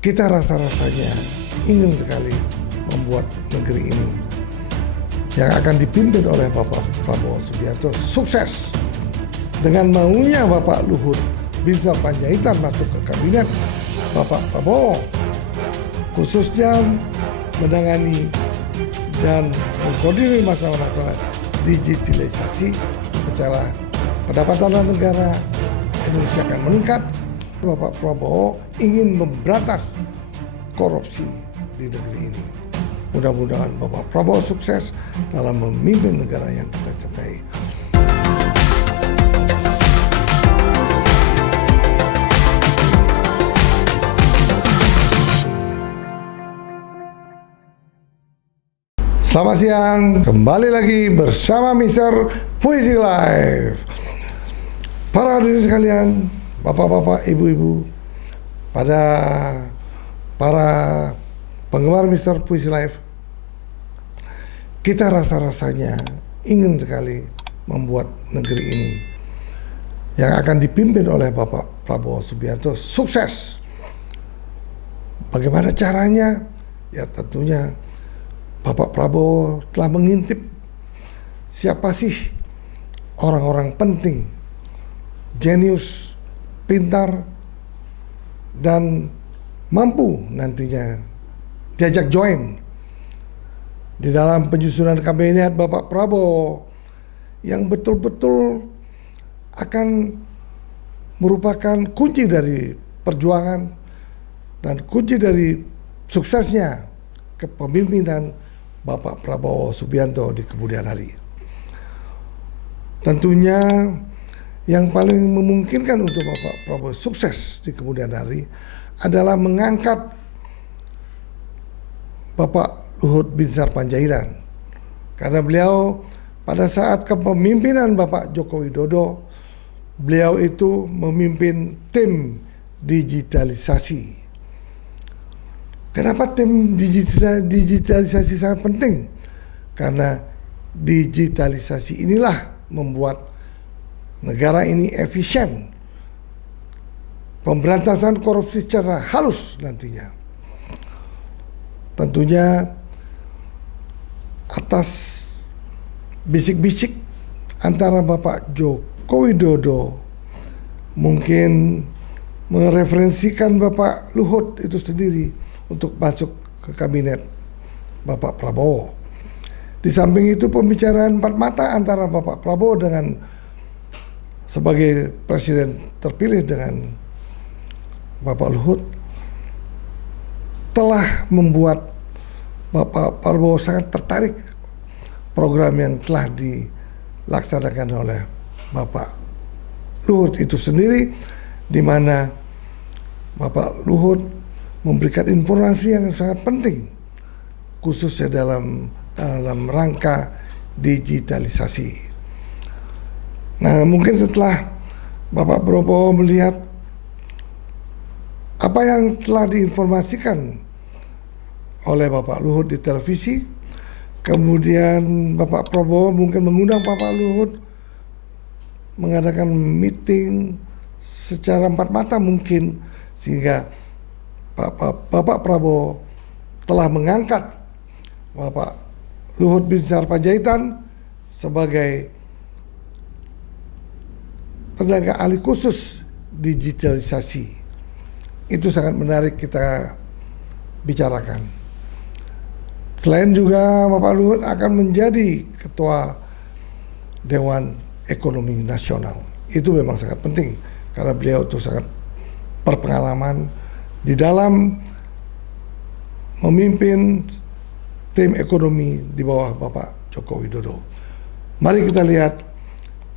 Kita rasa-rasanya ingin sekali membuat negeri ini yang akan dipimpin oleh Bapak Prabowo Subianto sukses. Dengan maunya Bapak Luhut Binsar Panjaitan masuk ke kabinet Bapak Prabowo, khususnya menangani dan mengkoordinir masalah-masalah digitalisasi, secara pendapatan negara Indonesia akan meningkat. Bapak Prabowo ingin memberantas korupsi di negeri ini. Mudah-mudahan Bapak Prabowo sukses dalam memimpin negara yang kita cintai. Selamat siang, kembali lagi bersama Mr. Puisi Live. Para hadirin sekalian, bapak-bapak, ibu-ibu, para penggemar Mr. Puisi Live, kita rasa-rasanya ingin sekali membuat negeri ini yang akan dipimpin oleh Bapak Prabowo Subianto sukses. Bagaimana caranya? Ya tentunya Bapak Prabowo telah mengintip siapa sih orang-orang penting, jenius, pintar, dan mampu nantinya diajak join di dalam penyusunan kabinet Bapak Prabowo yang betul-betul akan merupakan kunci dari perjuangan dan kunci dari suksesnya kepemimpinan Bapak Prabowo Subianto di kemudian hari. Tentunya yang paling memungkinkan untuk Bapak Prabowo sukses di kemudian hari adalah mengangkat Bapak Luhut Binsar Panjaitan, karena beliau pada saat kepemimpinan Bapak Joko Widodo, beliau itu memimpin tim digitalisasi. Kenapa tim digitalisasi sangat penting? Karena digitalisasi inilah membuat negara ini efisien, pemberantasan korupsi secara halus nantinya. Tentunya atas bisik-bisik antara Bapak Joko Widodo mungkin mereferensikan Bapak Luhut itu sendiri untuk masuk ke kabinet Bapak Prabowo. Di samping itu pembicaraan empat mata antara Bapak Prabowo dengan sebagai presiden terpilih dengan Bapak Luhut telah membuat Bapak Prabowo sangat tertarik program yang telah dilaksanakan oleh Bapak Luhut itu sendiri, di mana Bapak Luhut memberikan informasi yang sangat penting, khususnya dalam rangka digitalisasi. Nah, mungkin setelah Bapak Prabowo melihat apa yang telah diinformasikan oleh Bapak Luhut di televisi, kemudian Bapak Prabowo mungkin mengundang Bapak Luhut mengadakan meeting secara empat mata mungkin, sehingga Bapak Prabowo telah mengangkat Bapak Luhut Binsar Panjaitan sebagai tenaga ahli khusus digitalisasi. Itu sangat menarik kita bicarakan. Selain juga Bapak Luhut akan menjadi Ketua Dewan Ekonomi Nasional. Itu memang sangat penting karena beliau itu sangat berpengalaman di dalam memimpin tim ekonomi di bawah Bapak Joko Widodo. Mari kita lihat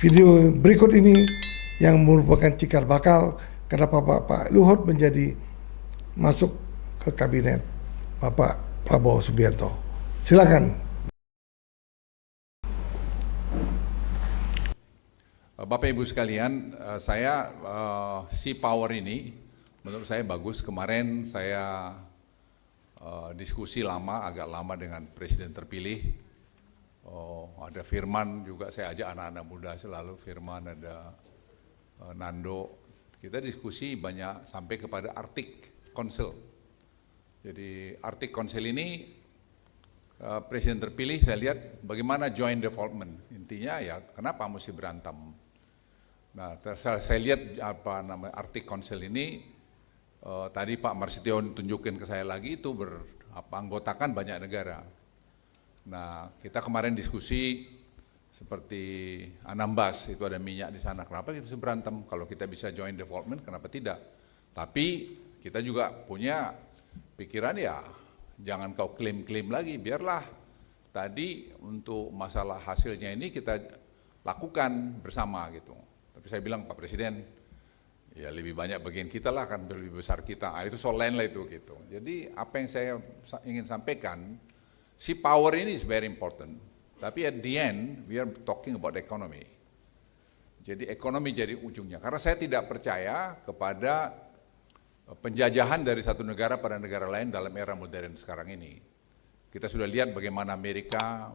video berikut ini yang merupakan cikal bakal kenapa Bapak Luhut menjadi masuk ke kabinet Bapak Prabowo Subianto. Silakan. Bapak Ibu sekalian, saya Sea Power ini menurut saya bagus. Kemarin saya diskusi agak lama dengan Presiden terpilih. Ada Firman juga, saya ajak anak-anak muda selalu, Firman, ada Nando. Kita diskusi banyak sampai kepada Arctic Council. Jadi Arctic Council ini Presiden terpilih saya lihat bagaimana joint development. Intinya ya kenapa mesti berantem. Nah saya lihat apa namanya Arctic Council ini tadi Pak Marsution tunjukin ke saya lagi itu anggotakan banyak negara. Nah kita kemarin diskusi seperti Anambas itu ada minyak di sana. Kenapa kita harus berantem? Kalau kita bisa joint development kenapa tidak? Tapi kita juga punya pikiran ya jangan kau klaim-klaim lagi, biarlah tadi untuk masalah hasilnya ini kita lakukan bersama gitu. Tapi saya bilang Pak Presiden, ya lebih banyak bagian kita lah kan lebih besar kita. Itu soal lain lah itu gitu. Jadi apa yang saya ingin sampaikan, si power ini is very important. Tapi at the end we are talking about economy. Jadi ekonomi jadi ujungnya. Karena saya tidak percaya kepada penjajahan dari satu negara pada negara lain dalam era modern sekarang ini. Kita sudah lihat bagaimana Amerika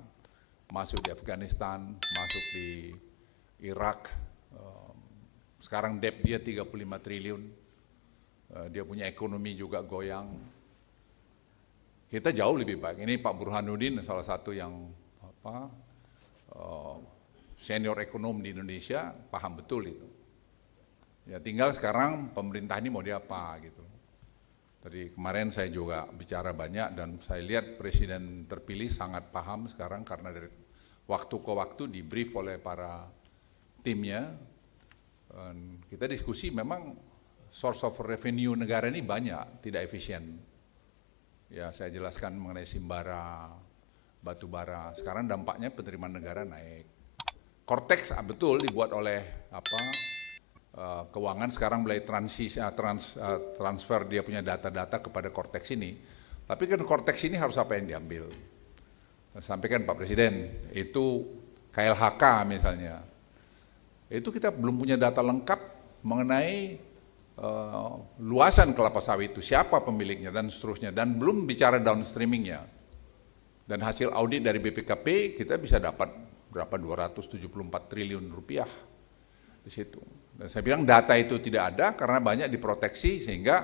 masuk di Afghanistan, masuk di Irak, sekarang debt dia 35 triliun, dia punya ekonomi juga goyang. Kita jauh lebih baik. Ini Pak Burhanuddin salah satu yang senior ekonom di Indonesia, paham betul itu. Ya tinggal sekarang pemerintah ini mau dia apa gitu. Tadi kemarin saya juga bicara banyak dan saya lihat presiden terpilih sangat paham sekarang karena dari waktu ke waktu di brief oleh para timnya. Dan kita diskusi memang source of revenue negara ini banyak, tidak efisien. Ya saya jelaskan mengenai Simbara, batu bara. Sekarang dampaknya penerimaan negara naik. Cortex betul dibuat oleh keuangan sekarang mulai transfer dia punya data-data kepada Cortex ini. Tapi kan Cortex ini harus apa yang diambil? Sampaikan Pak Presiden, itu KLHK misalnya. Itu kita belum punya data lengkap mengenai luasan kelapa sawit itu, siapa pemiliknya dan seterusnya. Dan belum bicara downstreamingnya. Dan hasil audit dari BPKP kita bisa dapat berapa 274 triliun rupiah di situ. Dan saya bilang data itu tidak ada karena banyak diproteksi sehingga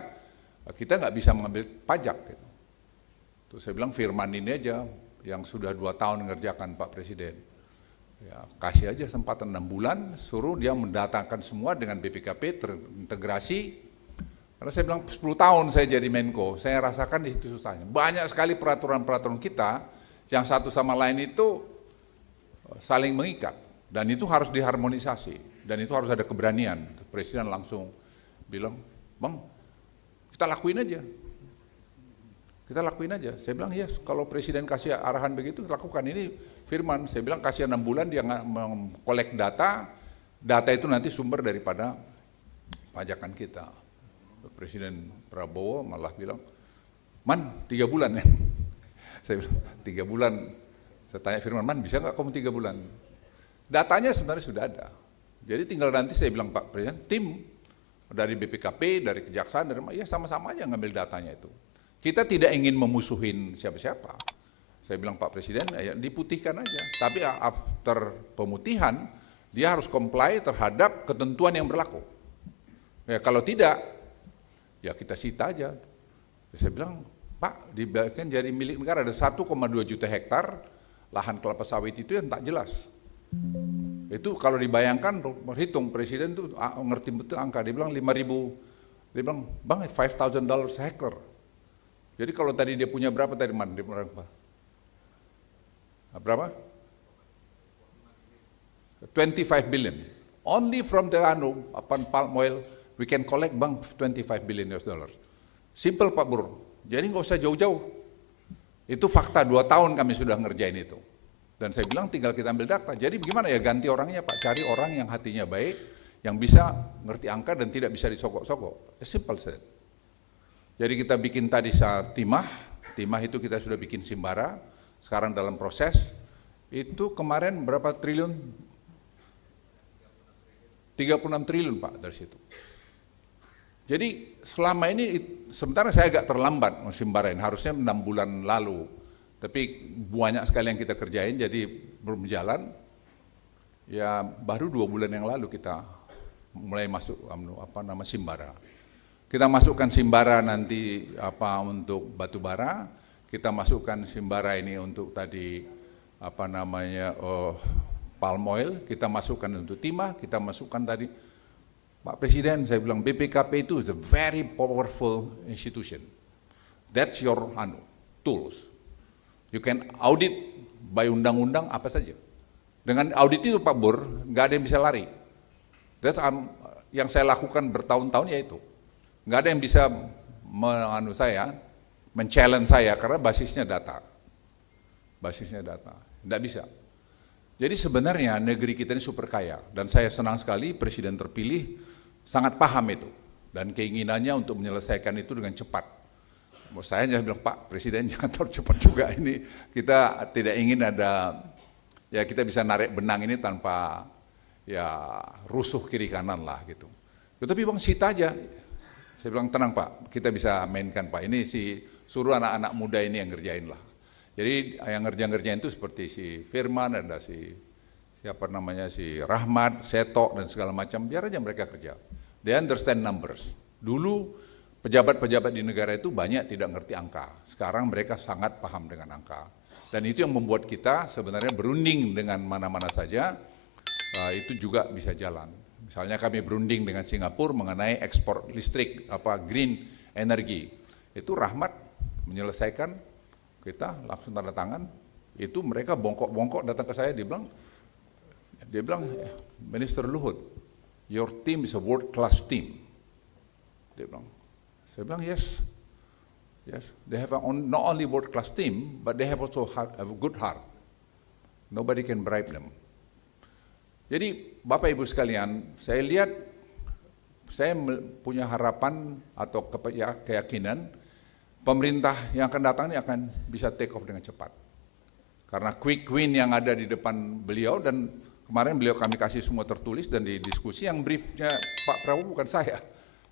kita nggak bisa mengambil pajak. Gitu. Terus saya bilang Firman ini aja yang sudah 2 tahun mengerjakan Pak Presiden. Ya, kasih aja kesempatan 6 bulan, suruh dia mendatangkan semua dengan BPKP terintegrasi. Karena saya bilang 10 tahun saya jadi Menko, saya rasakan di situ susahnya. Banyak sekali peraturan-peraturan kita yang satu sama lain itu saling mengikat dan itu harus diharmonisasi. Dan itu harus ada keberanian. Presiden langsung bilang, Bang, kita lakuin aja. Kita lakuin aja. Saya bilang, ya kalau Presiden kasih arahan begitu, lakukan. Ini Firman, saya bilang kasih 6 bulan dia mengkolek data, data itu nanti sumber daripada pajakan kita. Presiden Prabowo malah bilang, Man, 3 bulan ya. Saya bilang, 3 bulan. Saya tanya Firman, Man bisa nggak kamu 3 bulan? Datanya sebenarnya sudah ada. Jadi tinggal nanti saya bilang Pak Presiden, tim dari BPKP, dari Kejaksaan, ya sama-sama aja ngambil datanya itu. Kita tidak ingin memusuhin siapa-siapa. Saya bilang Pak Presiden, ya diputihkan aja. Tapi after pemutihan, dia harus comply terhadap ketentuan yang berlaku. Ya kalau tidak, ya kita sita aja. Saya bilang, Pak, dibagikan jadi milik negara ada 1,2 juta hektar lahan kelapa sawit itu yang tak jelas. Itu kalau dibayangkan, berhitung Presiden tuh ngerti betul angka, dia bilang 5.000, dia bilang, Bang, $5,000 hektar. Jadi kalau tadi dia punya berapa tadi, Man? Dia punya berapa? 25 billion. Only from the palm oil, we can collect, Bang, 25 billion US dollars. Simple Pak Bur, jadi nggak usah jauh-jauh. Itu fakta, 2 tahun kami sudah ngerjain itu. Dan saya bilang tinggal kita ambil data. Jadi bagaimana ya ganti orangnya Pak? Cari orang yang hatinya baik, yang bisa ngerti angka dan tidak bisa disogok-sogok. Simple saja. Jadi kita bikin tadi saat timah itu kita sudah bikin Simbara, sekarang dalam proses. Itu kemarin berapa triliun? 36 triliun Pak dari situ. Jadi selama ini sementara saya agak terlambat Simbarain, harusnya 6 bulan lalu. Tapi banyak sekali yang kita kerjain, jadi belum jalan. Ya baru 2 bulan yang lalu kita mulai masuk Simbara. Kita masukkan Simbara nanti apa untuk batu bara, kita masukkan Simbara ini untuk tadi apa namanya palm oil, kita masukkan untuk timah, kita masukkan tadi Pak Presiden, saya bilang BPKP itu is a very powerful institution. That's your tools. You can audit by undang-undang apa saja. Dengan audit itu Pak Bur, nggak ada yang bisa lari. That's yang saya lakukan bertahun-tahun yaitu. Nggak ada yang bisa men-challenge saya karena basisnya data. Basisnya data, nggak bisa. Jadi sebenarnya negeri kita ini super kaya dan saya senang sekali Presiden terpilih sangat paham itu dan keinginannya untuk menyelesaikan itu dengan cepat. Saya hanya bilang Pak Presiden jangan terlalu cepat juga ini, kita tidak ingin ada ya kita bisa narik benang ini tanpa ya rusuh kiri kanan lah gitu. Tetapi Bang Sita aja. Saya bilang tenang Pak, kita bisa mainkan Pak. Ini suruh anak-anak muda ini yang ngerjain lah. Jadi yang ngerjain itu seperti si Firman, ada si Rahmat, Seto dan segala macam. Biar aja mereka kerja. They understand numbers. Dulu pejabat-pejabat di negara itu banyak tidak ngerti angka. Sekarang mereka sangat paham dengan angka. Dan itu yang membuat kita sebenarnya berunding dengan mana-mana saja, itu juga bisa jalan. Misalnya kami berunding dengan Singapura mengenai ekspor listrik, green energy. Itu Rahmat menyelesaikan, kita langsung tanda tangan. Itu mereka bongkok-bongkok datang ke saya, dia bilang, Minister Luhut, your team is a world class team. Dia bilang, saya bilang yes, they have not only world class team, but they have also have a good heart. Nobody can bribe them. Jadi Bapak Ibu sekalian, saya lihat, saya punya harapan atau keyakinan pemerintah yang akan datang ini akan bisa take off dengan cepat. Karena quick win yang ada di depan beliau dan kemarin beliau kami kasih semua tertulis dan di diskusi yang briefnya Pak Prabowo bukan saya.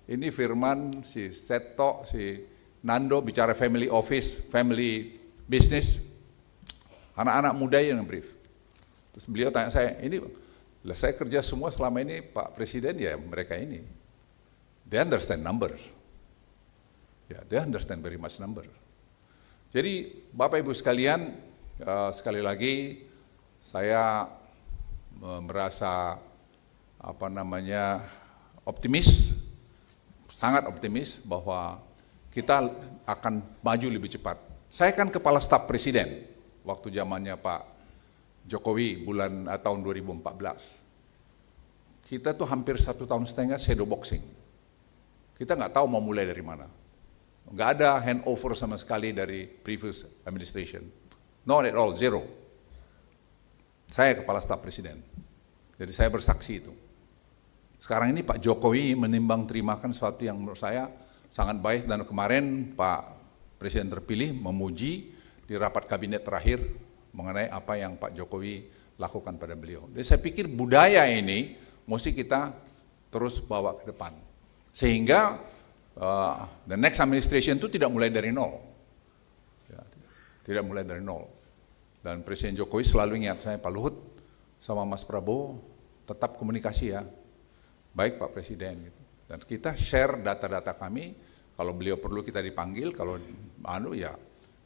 Ini Firman, si Seto, si Nando bicara family office, family business, anak-anak muda yang brief. Terus beliau tanya saya, ini lah saya kerja semua selama ini Pak Presiden ya mereka ini. They understand numbers. Ya, they understand very much numbers. Jadi Bapak Ibu sekalian, sekali lagi saya merasa optimis, sangat optimis bahwa kita akan maju lebih cepat. Saya kan kepala staf presiden waktu zamannya Pak Jokowi tahun 2014. Kita tuh hampir 1,5 tahun shadow boxing. Kita nggak tahu mau mulai dari mana. Nggak ada handover sama sekali dari previous administration. Not at all, zero. Saya kepala staf presiden. Jadi saya bersaksi itu. Sekarang ini Pak Jokowi menimbang terimakan sesuatu yang menurut saya sangat baik dan kemarin Pak Presiden terpilih memuji di rapat kabinet terakhir mengenai apa yang Pak Jokowi lakukan pada beliau. Jadi saya pikir budaya ini mesti kita terus bawa ke depan. Sehingga the next administration itu tidak mulai dari nol. Ya, tidak mulai dari nol. Dan Presiden Jokowi selalu ingat saya, Pak Luhut sama Mas Prabowo tetap komunikasi ya. Baik Pak Presiden. Dan kita share data-data kami, kalau beliau perlu kita dipanggil, kalau ya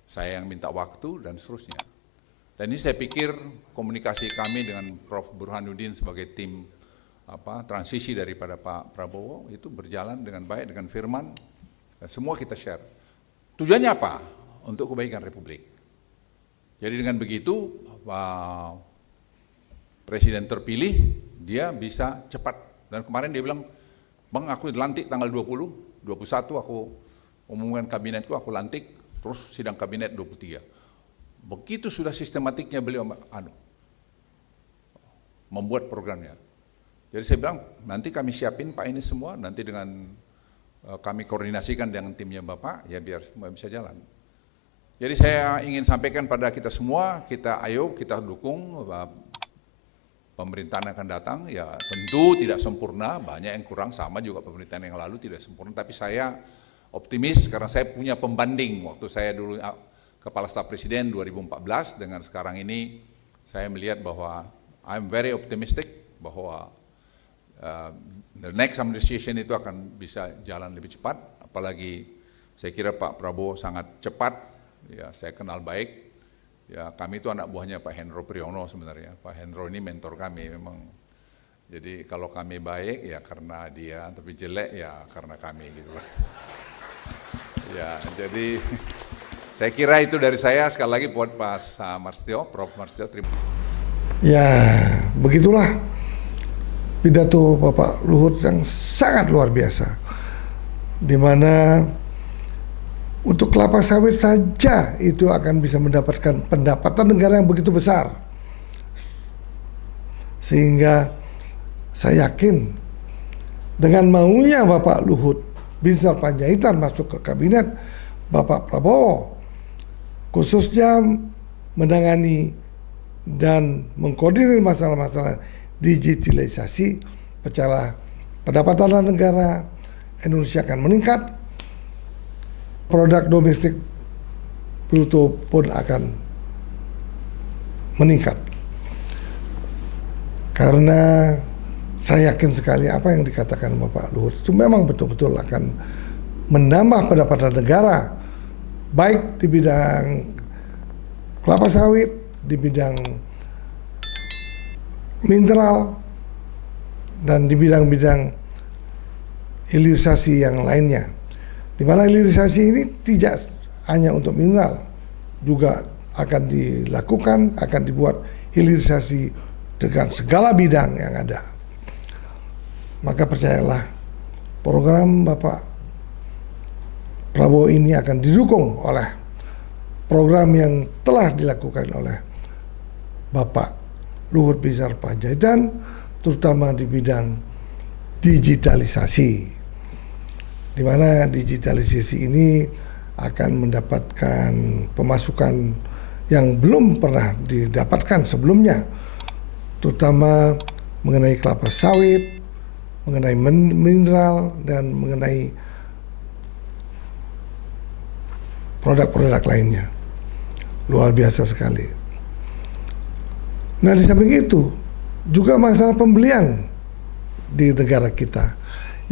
saya yang minta waktu dan seterusnya. Dan ini saya pikir komunikasi kami dengan Prof. Burhanuddin sebagai tim transisi daripada Pak Prabowo itu berjalan dengan baik dengan Firman, dan semua kita share. Tujuannya apa? Untuk kebaikan Republik. Jadi dengan begitu Pak Presiden terpilih dia bisa cepat. Dan kemarin dia bilang, Bang aku lantik tanggal 20, 21 aku umumkan kabinetku, aku lantik, terus sidang kabinet 23. Begitu sudah sistematiknya beliau membuat programnya. Jadi saya bilang, nanti kami siapin Pak ini semua, nanti dengan kami koordinasikan dengan timnya Bapak, ya biar semua bisa jalan. Jadi saya ingin sampaikan pada kita semua, kita dukung pemerintahan yang akan datang, ya tentu tidak sempurna, banyak yang kurang, sama juga pemerintahan yang lalu tidak sempurna, tapi saya optimis karena saya punya pembanding waktu saya dulu Kepala Staf Presiden 2014 dengan sekarang ini saya melihat bahwa I'm very optimistic bahwa The next administration itu akan bisa jalan lebih cepat, apalagi saya kira Pak Prabowo sangat cepat, ya saya kenal baik, ya kami itu anak buahnya Pak Hendro Priyono sebenarnya. Pak Hendro ini mentor kami memang. Jadi kalau kami baik ya karena dia, tapi jelek ya karena kami gitu lah. Ya jadi saya kira itu dari saya. Sekali lagi buat Pak Marstio, Prof. Marstio, terima kasih. Ya, begitulah pidato Bapak Luhut yang sangat luar biasa, di mana untuk kelapa sawit saja itu akan bisa mendapatkan pendapatan negara yang begitu besar, sehingga saya yakin dengan maunya Bapak Luhut Binsar Panjaitan masuk ke kabinet Bapak Prabowo, khususnya menangani dan mengkoordinir masalah-masalah digitalisasi, secara pendapatan negara Indonesia akan meningkat, produk domestik bruto pun akan meningkat. Karena saya yakin sekali apa yang dikatakan Bapak Luhut itu memang betul-betul akan menambah pendapatan negara, baik di bidang kelapa sawit, di bidang mineral, dan di bidang-bidang hilirisasi yang lainnya. Di mana hilirisasi ini tidak hanya untuk mineral, juga akan dilakukan, akan dibuat hilirisasi dengan segala bidang yang ada. Maka percayalah, program Bapak Prabowo ini akan didukung oleh program yang telah dilakukan oleh Bapak Luhut Binsar Panjaitan, terutama di bidang digitalisasi, di mana digitalisasi ini akan mendapatkan pemasukan yang belum pernah didapatkan sebelumnya, terutama mengenai kelapa sawit, mengenai mineral, dan mengenai produk-produk lainnya. Luar biasa sekali. Nah, di samping itu juga masalah pembelian di negara kita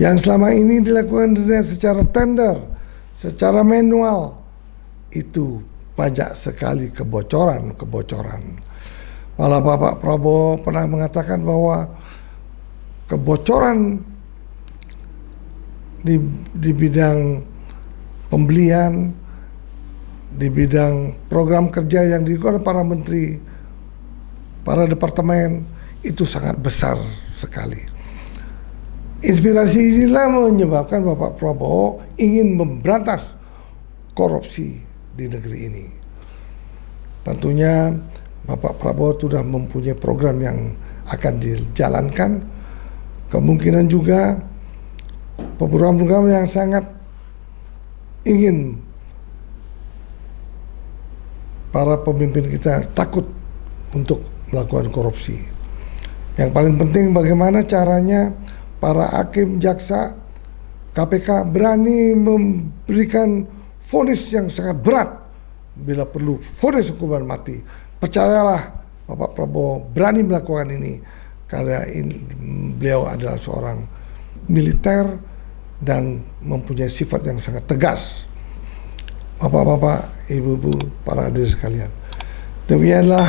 yang selama ini dilakukan secara tender, secara manual, itu banyak sekali kebocoran. Malah Bapak Prabowo pernah mengatakan bahwa kebocoran di bidang pembelian, di bidang program kerja yang dilakukan para menteri, para departemen, itu sangat besar sekali. Inspirasi inilah menyebabkan Bapak Prabowo ingin memberantas korupsi di negeri ini. Tentunya Bapak Prabowo sudah mempunyai program yang akan dijalankan. Kemungkinan juga program-program yang sangat ingin para pemimpin kita takut untuk melakukan korupsi. Yang paling penting bagaimana caranya para hakim, jaksa, KPK berani memberikan vonis yang sangat berat, bila perlu vonis hukuman mati. Percayalah, Bapak Prabowo berani melakukan ini karena beliau adalah seorang militer dan mempunyai sifat yang sangat tegas. Bapak-bapak, ibu-ibu, para hadirin sekalian, demikianlah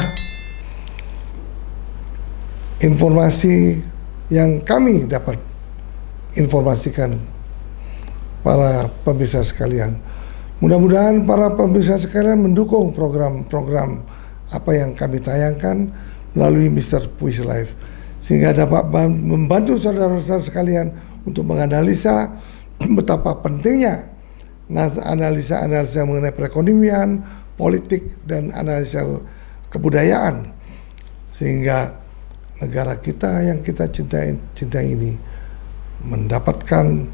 informasi yang kami dapat informasikan para pemirsa sekalian. Mudah-mudahan para pemirsa sekalian mendukung program-program apa yang kami tayangkan melalui Mr. Puisi Live, sehingga dapat membantu saudara-saudara sekalian untuk menganalisa betapa pentingnya analisa-analisa mengenai perekonomian, politik, dan analisa kebudayaan, sehingga negara kita yang kita cintai ini mendapatkan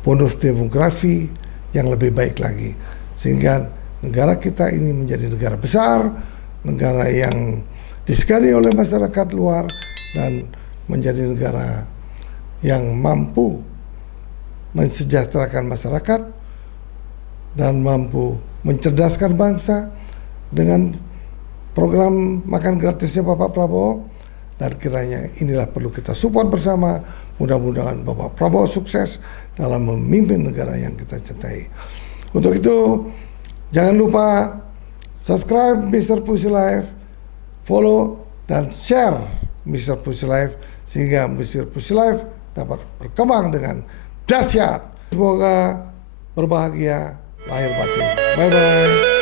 bonus demografi yang lebih baik lagi, sehingga negara kita ini menjadi negara besar, negara yang disegani oleh masyarakat luar, dan menjadi negara yang mampu mensejahterakan masyarakat dan mampu mencerdaskan bangsa dengan program makan gratisnya Bapak Prabowo, dan kiranya inilah perlu kita support bersama. Mudah-mudahan Bapak Prabowo sukses dalam memimpin negara yang kita cintai. Untuk itu, jangan lupa subscribe Mr. Pussy Live, follow dan share Mr. Pussy Live sehingga Mr. Pussy Live dapat berkembang dengan dahsyat. Semoga berbahagia lahir batin. Bye-bye.